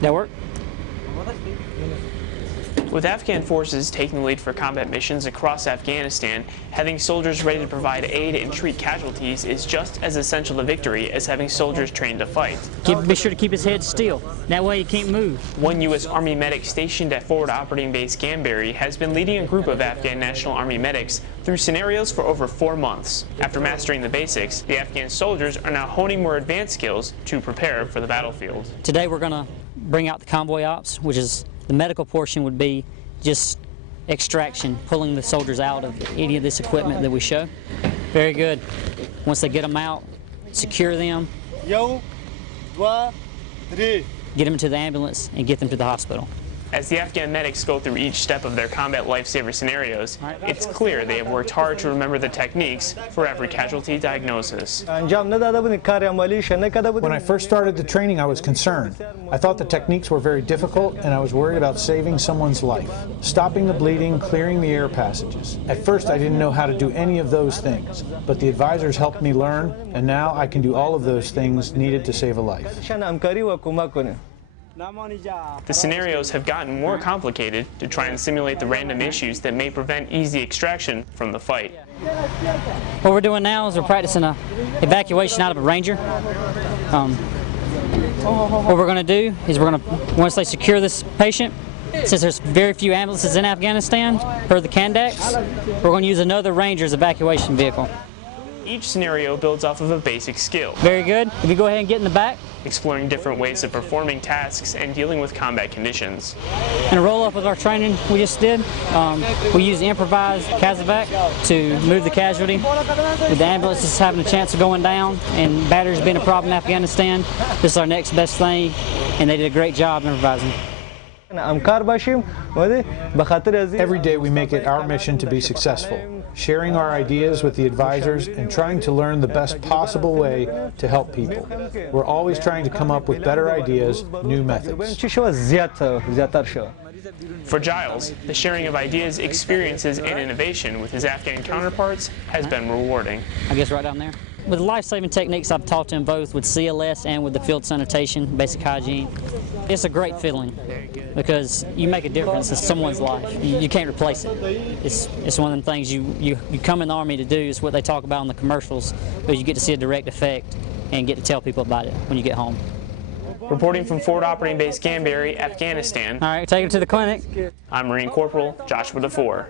That work? With Afghan forces taking the lead for combat missions across Afghanistan, having soldiers ready to provide aid and treat casualties is just as essential to victory as having soldiers trained to fight. Be sure to keep his head still. That way he can't move. One U.S. Army medic stationed at Forward Operating Base Gambarry has been leading a group of Afghan National Army medics through scenarios for over 4 months. After mastering the basics, the Afghan soldiers are now honing more advanced skills to prepare for the battlefield. Today we're going to bring out the convoy ops, which is the medical portion would be just extraction, pulling the soldiers out of any of this equipment that we show. Very good. Once they get them out, secure them, get them into the ambulance, and get them to the hospital. As the Afghan medics go through each step of their combat lifesaver scenarios, it's clear they have worked hard to remember the techniques for every casualty diagnosis. When I first started the training, I was concerned. I thought the techniques were very difficult, and I was worried about saving someone's life, stopping the bleeding, clearing the air passages. At first, I didn't know how to do any of those things, but the advisors helped me learn, and now I can do all of those things needed to save a life. The scenarios have gotten more complicated to try and simulate the random issues that may prevent easy extraction from the fight. What we're doing now is we're practicing an evacuation out of a Ranger. What we're going to do is once they secure this patient, since there's very few ambulances in Afghanistan, per the Kandaks, we're going to use another Ranger's evacuation vehicle. Each scenario builds off of a basic skill. Very good. If you go ahead and get in the back. Exploring different ways of performing tasks and dealing with combat conditions. In a roll-up with our training we just did, we used improvised Casevac to move the casualty. With the ambulances having a chance of going down and batteries being a problem in Afghanistan, this is our next best thing, and they did a great job improvising. Every day we make it our mission to be successful, sharing our ideas with the advisors and trying to learn the best possible way to help people. We're always trying to come up with better ideas, new methods. For Giles, the sharing of ideas, experiences, and innovation with his Afghan counterparts has been rewarding. I guess right down there. With the life-saving techniques I've taught them both with CLS and with the field sanitation, basic hygiene, it's a great feeling because you make a difference in someone's life. You can't replace it. It's one of them things you come in the Army to do. It's what they talk about in the commercials, but you get to see a direct effect and get to tell people about it when you get home. Reporting from Forward Operating Base Gambarry, Afghanistan. All right, take it to the clinic. I'm Marine Corporal Joshua DeFore.